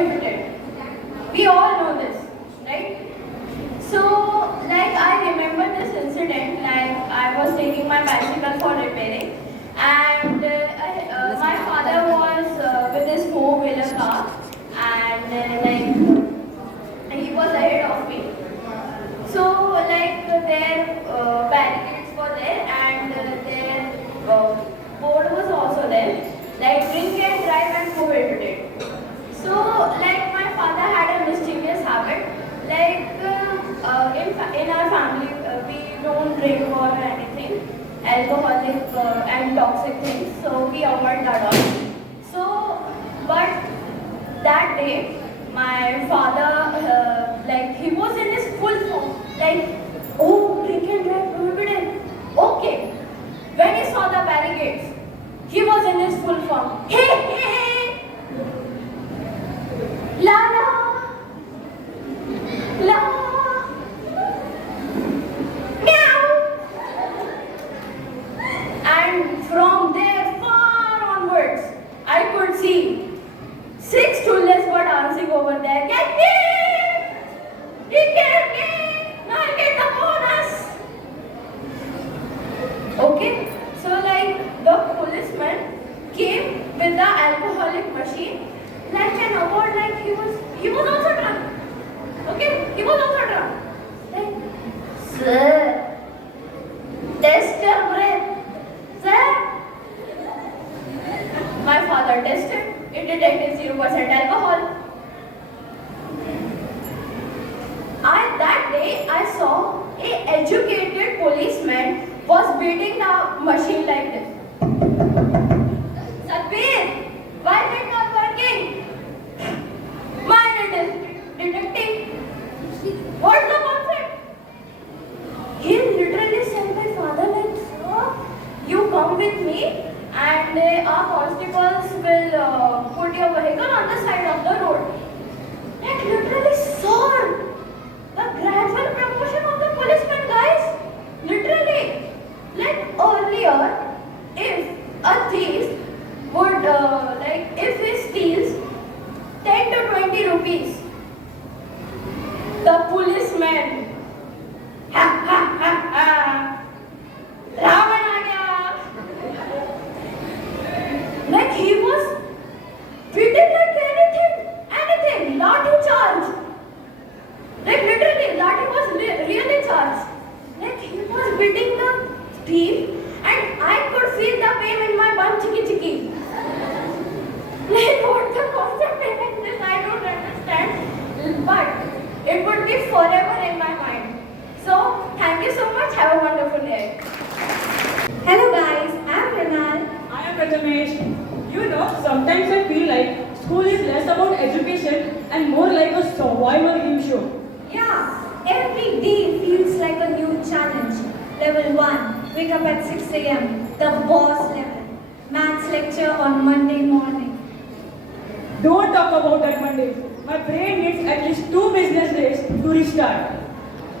prohibited. We all know this, right? So, like I remember this incident, like I was taking my bicycle for repairing, and my father was with his four-wheeler car, and like he was ahead of me. So, like their barricades were there, and their board was also there, like drink and drive and prohibited. So, like my father had a mischievous habit, like in our family we don't drink or anything, alcoholic and toxic things, so we avoid that all. So, but that day, my father, like he was in his full form, like, oh, drink and drive prohibited. Okay. When he saw the barricades, he was in his full form. Hey, hey, hey, la la, la. And from there far onwards, I could see six tullets were dancing over there. Get me! Get me! Now I get the bonus! Okay, so like the policeman came with the alcoholic machine, like an award, like he was also drunk. Okay, he was also drunk. Like, sir, test your breath. Sir, my father tested. It detected 0% alcohol. That day I saw a educated policeman was beating the machine like this. Satbir, why is it not working? Mine it is detecting. What's the concept? He literally said my father like, sir, you come with me and our constables will put your vehicle on the side of the road. Like literally, sir, the gradual promotion of the policeman, guys. Literally, like earlier, if a thief would if he steals 10 to 20 rupees, the policeman, ha ha ha ha, Ravan aa gaya. Like he was treated like anything, lathi charge. Like literally, lathi was really charged. Like he was beating the thief, and I could feel the pain in my bum, chiki chiki. Like what the concept behind this, I don't understand. But it would be forever in my mind. So thank you so much. Have a wonderful day. Hello guys, I'm Renal. I am Prathamesh. You know, sometimes I feel like school is less about education and more like a survival game show. Yeah, every day feels like a new challenge. Level 1, wake up at 6 a.m. The boss level. Maths lecture on Monday morning. Don't talk about that Monday. My brain needs at least 2 business days to restart.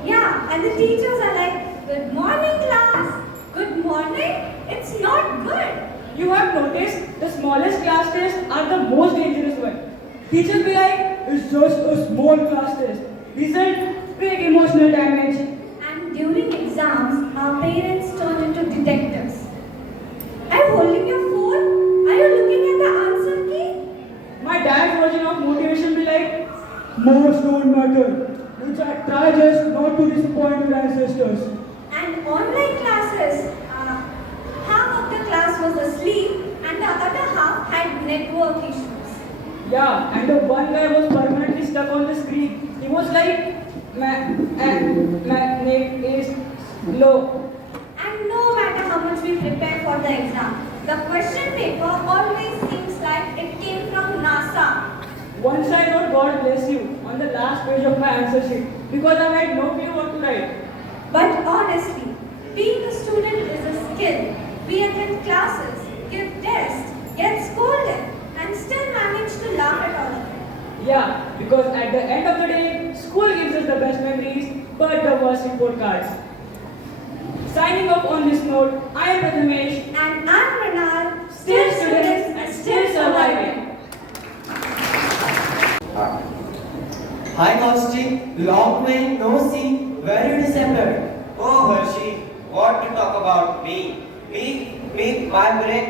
Yeah, and the teachers are like, good morning class. Good morning? It's not good. You have noticed the smallest class tests are the most dangerous one. Teachers be like, it's just a small class test. Result, big emotional damage. And during exams, our parents turn into detectives. I'm holding your phone. Are you looking at the answer key? My dad's version of motivation be like, marks don't matter. Try just not to disappoint your ancestors. And online classes, half of the class was asleep and the other half had network issues. Yeah, and the one guy was permanently stuck on the screen. He was like, my name is low. And no matter how much we prepare for the exam, the question paper always seems like it came from NASA. Once I wrote God bless you on the last page of my answer sheet because I had no clue what to write. But honestly, being a student is a skill. We attend classes, give tests, get scolded, and still manage to laugh at all of it. Yeah, because at the end of the day, school gives us the best memories, but the worst report cards. Signing off on this note, I am Prathamesh. And I'm Renal, Still students and still surviving. Hi Kaushik, long way no see. Where you disappeared? Oh, Hershey, what to talk about me? My break.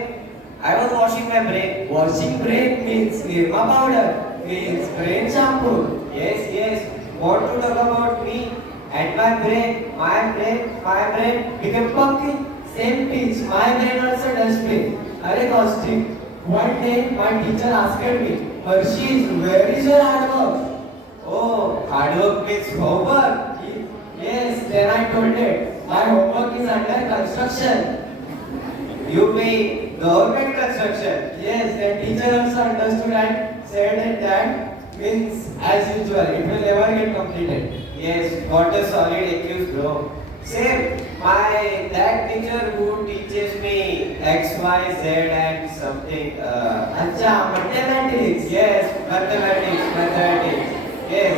I was washing my break. Washing brain means nirma powder, means brain shampoo. Yes. Want to talk about me? At my brain became pumpkin. Same pitch, my brain also dustbin. Arey Kaushik, one day my teacher asked me, Hershey, where is your hard work? Oh, hard work means homework. Yes, then I told it, my homework is under construction. You mean government construction? Yes, the teacher also understood and said that means as usual, it will never get completed. Yes, what a solid excuse, bro. Same, that teacher who teaches me X, Y, Z and something. Acha, mathematics. Yes, mathematics. Yes,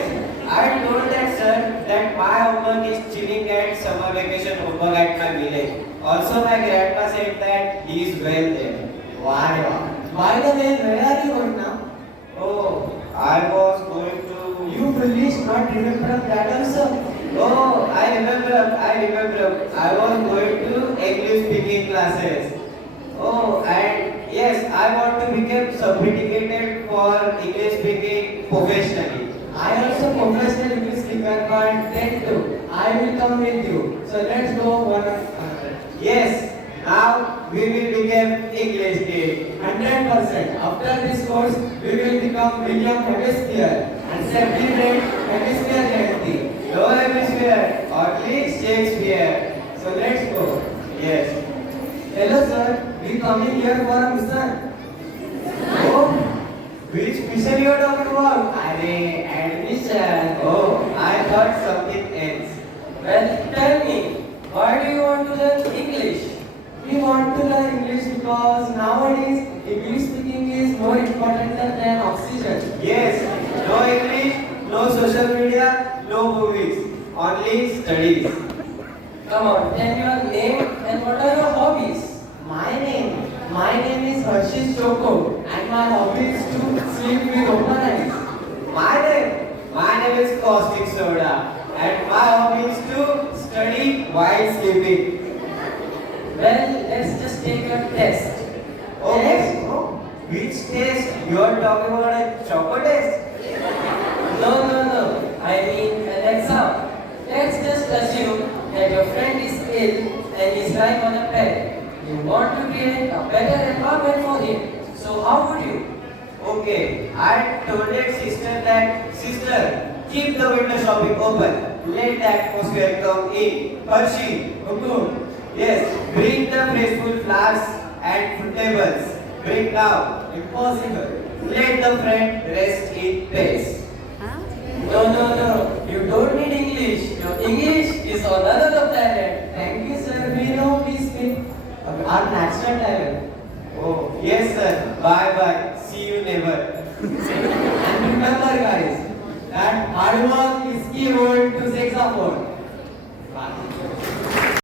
I told that sir that my homework is chilling at summer vacation homework at my village. Also, my grandpa said that he is well there. Wow. By the way, where are you going now? Oh, I was going to. You foolish, not remember that also. Oh, I remember. I was going to English speaking classes. Oh, and yes, I want to become certificated for English speaking professionally. I also professional English speaker, but then too. I will come with you. So let's go one another. Yes, now we will become English kid. 100%. After this course, we will become William Shakespeare and celebrate Shakespeare Jayanti. No hemisphere, only Shakespeare. So let's go. Yes. Hello sir, we coming here for a mission. Oh, which mission you are talking about? Arey, admission. Oh, I thought something else. Well, tell me, why do you want to learn English? We want to learn English because nowadays English speaking is more important than oxygen. Yes, no English, no social media, no movies, only studies. Come on, tell your name and what are your hobbies? My name is Hershey Choco and my hobby is to sleep with open eyes. My name is Caustic Soda and my hobby is to study while sleeping. Well, let's just take a test. Okay. Which test? You are talking about a chocolate test? No. I mean an exam. Let's just assume that your friend is ill and is lying on a bed. You want to create a better environment for him. So how would you? Okay, I told that sister, keep the window shopping open. Let the atmosphere come in. Hershey, Okay. yes, bring the graceful flowers and fruit tables. Bring now. Impossible. Let the friend rest in peace. No. You don't need English. Your English is on another planet. Thank you, sir. We speak our natural talent. Oh, yes sir. Bye. See you never. And remember, guys, that hard work is key word to success.